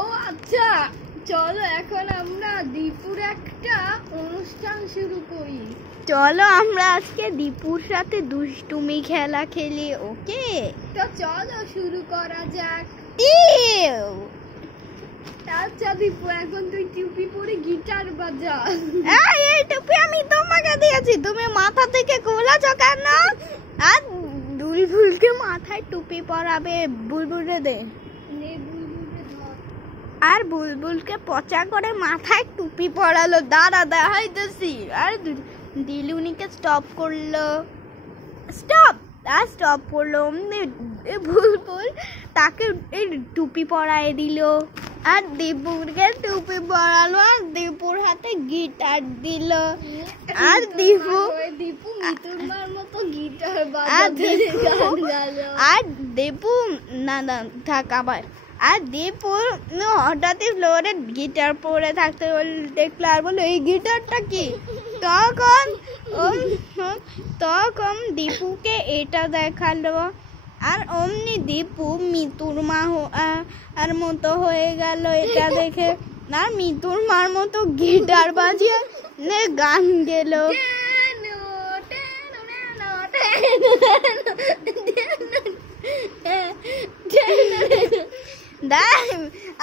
ও আচ্ছা, চলো এখন আমরা দীপুর একটা অনুষ্ঠান শুরু করি। চলো আমরা আজকে দীপুর সাথে দুষ্টুমি খেলা খেলি। ওকে, তো চলো শুরু করা যাক। আচ্ছা দীপু, এখন তুই টুপি পরে গিটার বাজা। এই টুপি আমি তোমাকে দিয়েছি, তুমি মাথা থেকে খুলেছো কেন? আর বুলবুলকে মাথায় টুপি পরাবে, বুলবুলে দে। আর বুলবুলকে পচা করে মাথায় টুপি পরালো। দাঁড়া দেখাইতেছি। আর দিলুনিকে স্টপ করলো, স্টপ করলো। বুলবুল তাকে টুপি পরায় দিল, আর দীপুকে টুপি পরালো, আর দীপুর হাতে গিটার দিল। আর দীপু মিতুর মতো গিটার বাজালো। আর দীপু না থাক আবার। আর দীপু হঠাৎই ফ্লোরে গিটার পরে থাকতে দেখলো, আর বললো এই গিটারটা কি? তখন দীপুকে এটা দেখালো, আর অমনি দীপু মিতুর মা আর মতো হয়ে গেল এটা দেখে। আর মিতুর মার মতো গিটার বাজিয়ে গান গেল।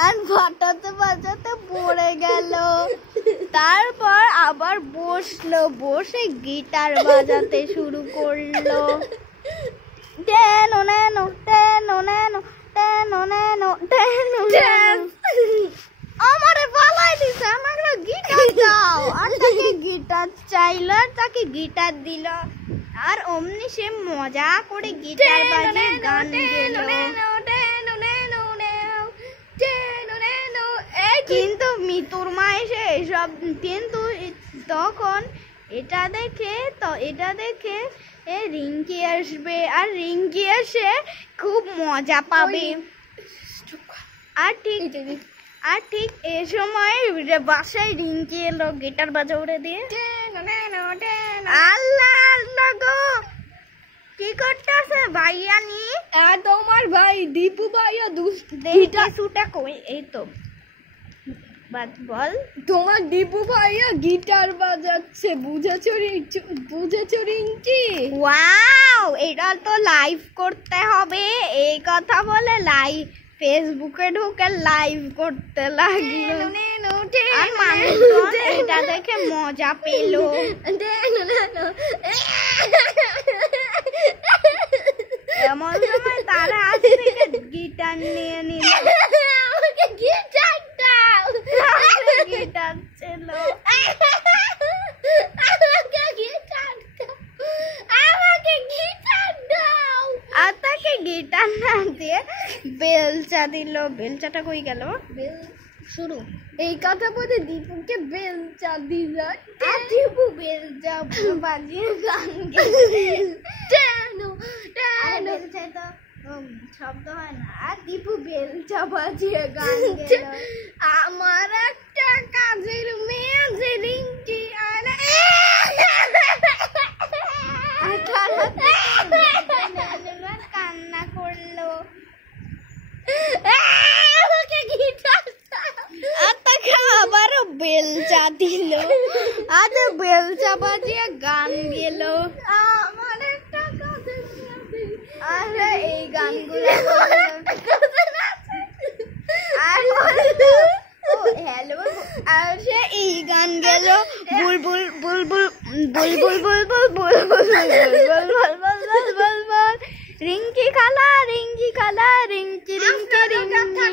আর ঘটাতে বাজাতে পড়ে গেল। তারপর আবার বসলো, বসে গিটার বাজাতে শুরু করলো। আমারে পালাই দিছে, আমাকে গিটার দাও। আর তাকে গিটার চাইলো, আর তাকে গিটার দিল। আর অমনি সে মজা করে গিটার বাজিয়ে গান গেল। কিন্তু মিতুর মা এসে এসব, কিন্তু তখন এটা দেখে রিঙ্কি আসবে, আর রিঙ্কি এসে খুব মজা পাবে। আর ঠিক এ সময় বাসায় রিঙ্কি এলো গিটার বাজা উড়ে দিয়ে। আল্লাহ আল্লাহ গো, কি করতেছে ভাইয়া? নি তোমার ভাই দীপু ভাইয়া শুটা কই? এই তো বল। তোমার দীপু ভাইয়া গিটার বাজাচ্ছে, বুঝেছো রিঙ্কি? ওয়াও, এটা তো লাইভ করতে হবে। এই কথা বলে ফেসবুকে ঢুকে লাইভ করতে লাগলো। আর মানুষজন এটা দেখে মজা পেল। এমন সময় তারা আসছে গিটার নিয়ে নিল। আমাকে গিটার দাও। গিটার ছিল, আমাকে গিটার দাও। আর তাকে গিটার না দিয়ে বেলচা দিল। বেলচাটা কই গেল? শুরু এই কথা বলে দীপুকে বেলচা দিল। আর দীপু বেলচা বাজিয়ে গান বেলচায় তো শব্দ হয় না। আর দীপু বেলচা বাজিয়ে গান গেল। আমার একটা কাজের মেয়ে আছে রিঙ্কি, কান্না করলো। আমাকে গিটার আর তাকে আবারও বেলচা দিল, আর বেলচা বাজিয়ে গান গেল। আমার একটা কাজের মেয়ে আছে। আর এই গানগুলো হ্যালো, আর সে এই গান গেল। বুলবুল বুলবুল বুলবুল বুলবুল বুলবুল বুলবুল, রিঙ্কি খালা রিঙ্কি খালা রিঙ্কি রিঙ্কি রিঙ্কি।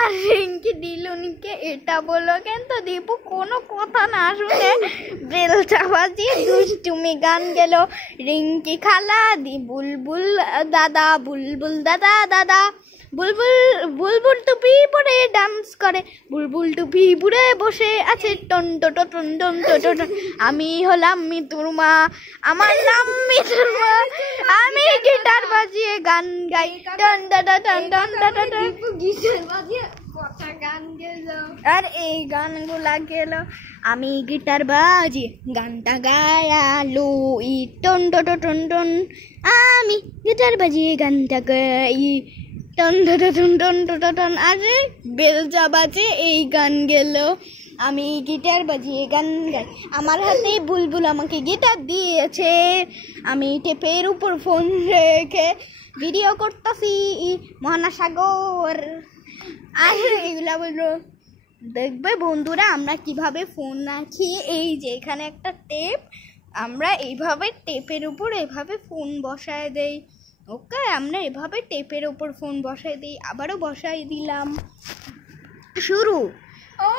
আর রিঙ্কি দিলুনিকে এটা বললো, কিন্তু দীপু কোনো কথা না শুনে বেলচা বাজিয়ে দুষ্টুমি গান গেল। রিঙ্কি খালা বুলবুল দাদা, বুলবুল দাদা দাদা। বুলবুল টুপি পরে ডান্স করে, বুলবুল টুপি পরে বসে আছে টন টন টন টন টন। আমি হলাম মিতুর মা, আমার নাম মিতুর মা, আমি গিটার বাজিয়ে গান গাই টন টন টন টন টন। গিটার বাজিয়ে কথা গান গেল। আর এই গানগুলা গেল। আমি গিটার বাজিয়ে গানটা গায়ালো, ই টন টন টন টন। আমি গিটার বাজিয়ে গানটা গাই, টন টন টন টন টন আরে বেলচা বাজে এই গান গেল, আমি গিটার বাজিয়ে গান গাই। আমার হাতে বুলবুল আমাকে গিটার দিয়েছে, আমি টেপের উপর ফোন রেখে ভিডিও করতেছি মহাসাগর। আর এগুলা বললো দেখবে বন্ধুরা আমরা কিভাবে ফোন রাখি। এই যে এখানে একটা টেপ, আমরা এইভাবে টেপের উপর এভাবে ফোন বসায় দেই। ওকে, আমরা এভাবে টেপের উপর ফোন বসাই দিই, আবারও বসাই দিলাম। শুরু। ও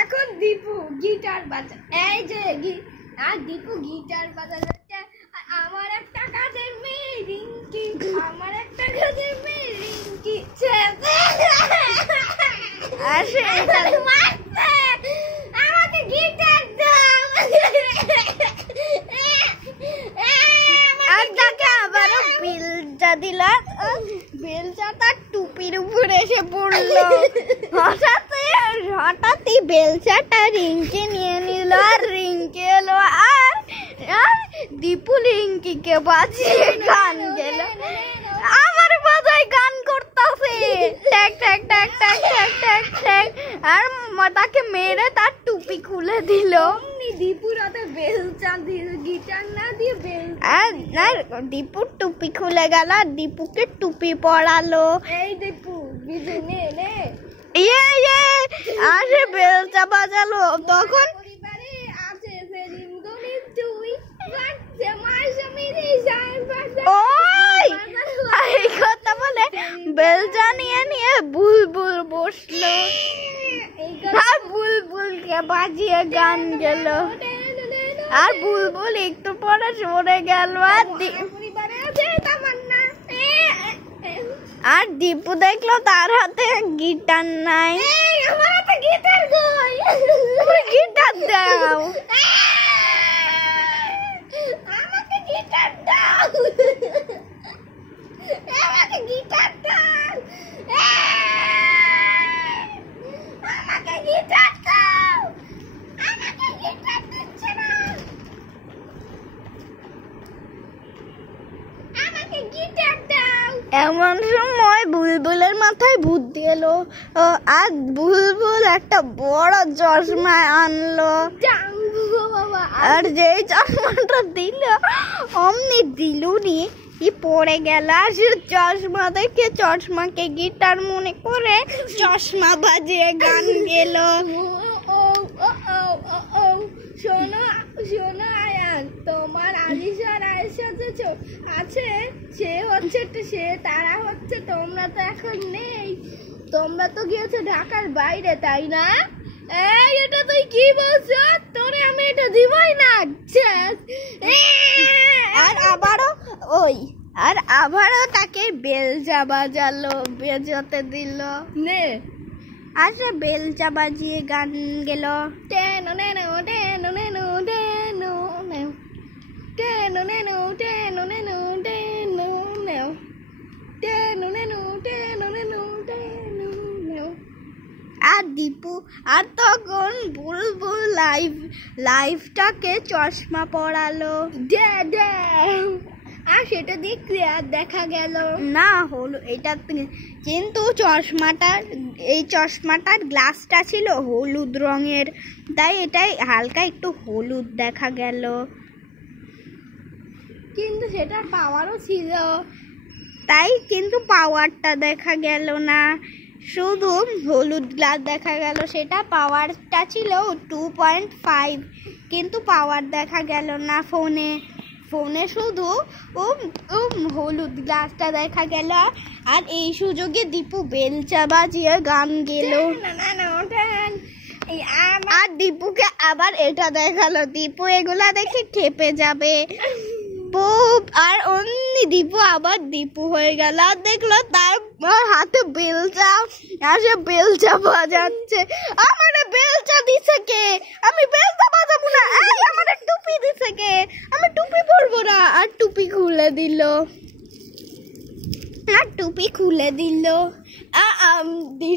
এখন দীপু গিটার বাজা, এই যে আর দীপু গিটার বাজাচ্ছে। আমার একটা কাজের মেয়ে রিঙ্কি, আমার একটা কাজের মেয়ে রিঙ্কি আসে আমাকে গিটার দাও। আর তাকে আবারও বেলচা দিল, বেলচা তার টুপির উপর এসে পড়লো। হঠাৎই বেলচাটা রিঙ্কি নিয়ে নিল, আর রিঙ্কি এলো আর দীপু রিঙ্কিকে বাজিয়ে গান গেল। আমার বাজায় গান করতেছে ট্যাক ট্যাক ট্যাক ট্যাক ট্যাক ট্যাক ট্যাক, আর তাকে মেরে তার টুপি খুলে দিল। দীপুর হাতে বেলচা দিয়ে গিটার না দিয়ে বেলচা, আর দীপুর টুপি খুলে গেল, আর দীপুকে টুপি পরালো। এই দীপু বিজে নে নে আরে বেলচা বাজালো। তখন পরিবারে আছে সেরিমগনি তুই বাচ্চা মাসমিরি সাইবাজা। ওই এই কথা বলে বেলচা নিয়ে নিয়ে বুলবুল বসলো, আর বুলবুলকে বাজিয়ে গান গেল। আর বুলবুল একটু পরে সরে গেল। পরিবারে আছে তামান্না। আর দীপু দেখলো তার হাতে গিটার নাই। আমার হাতে গিটার কই? গিটার দাও, আমাকে গিটার দাও, আমাকে গিটার দাও, আমাকে গিটার দাও, আমাকে গিটার দিচ্ছে না, আমাকে গিটার দাও। এমন সময় বুলবুলের মাথায় বুদ্ধি এলো, আর বুলবুল একটা বড় চশমা আনলো। বাবা আর যেই চশমাটা দিল অমনি দিলুনি পড়ে গেল। আর সে চশমা দেখে চশমাকে গিটার মনে করে চশমা বাজিয়ে গান গেল। শোনো শোনো আয়ান, তোমার আলিশা রায়ের সাথে আছে, সে তারা হচ্ছে, তোমরা তো এখন নেই, তোমরা তো গিয়েছো ঢাকার বাইরে, তাই না? এই এটা তুই কি বলছো? তোরে আমি এটা দিবই না। আর আবারও তাকে বেলচা বাজালো, বেজাতে দিল। নে আর সে বেলচা বাজিয়ে গান গেল। টেনো নেনো টেনো নেনো টেনো নেও, টেনো নেনো টেনো নেনো টেনো নেও, টেনো নেনো টেনো নেনো টেনো নেও। আর দীপু আর তখন বুলবুল লাইফটাকে চশমা পরালো। আর সেটা দেখতে আর দেখা গেল না হলো এটা, কিন্তু এই চশমাটার গ্লাসটা ছিল হলুদ রঙের, তাই এটাই হালকা একটু হলুদ দেখা গেল। কিন্তু সেটার পাওয়ারও ছিল, তাই কিন্তু পাওয়ারটা দেখা গেল না, শুধু হলুদ গ্লাস দেখা গেল। সেটা পাওয়ারটা ছিল 2.5, কিন্তু পাওয়ার দেখা গেল না। ফোনে শুধু হলুদ গ্লাসটা দেখা গেল। আর এই সুযোগে দীপু বেলচা বাজিয়ে গান গেল। আর দীপুকে আবার এটা দেখালো, দীপু এগুলা দেখে খেপে যাবে। আর অমনি দীপু আবার দীপু হয়ে গেল, আর দেখলো তার হাতে বেলচা, আর সে বেলচা বাজাচ্ছে। আমার বেলচা দিছে কে? আমি বেলচা বাজাবো না। আমার টুপি দিছে কে? আমি টুপি পরবো না। আর টুপি খুলে দিল,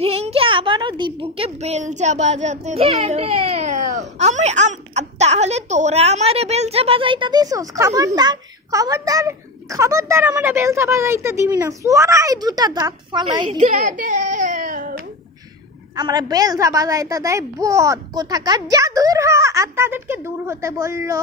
রিঙ্কি আবারও দীপুকে বেলচা বাজাতে দিল। তাহলে তোরা আমারে বেলচা বাজাইতে দিছিস? খবরদার খবরদার আমরা বেলসা বাজাইতে দিবি না, সরাই দুটা দাঁত ফালাই দিবি। আমরা বেলসা বাজাইতে দেয় বদ কোথাকার, যা দূর হ। আর তাদেরকে দূর হতে বললো।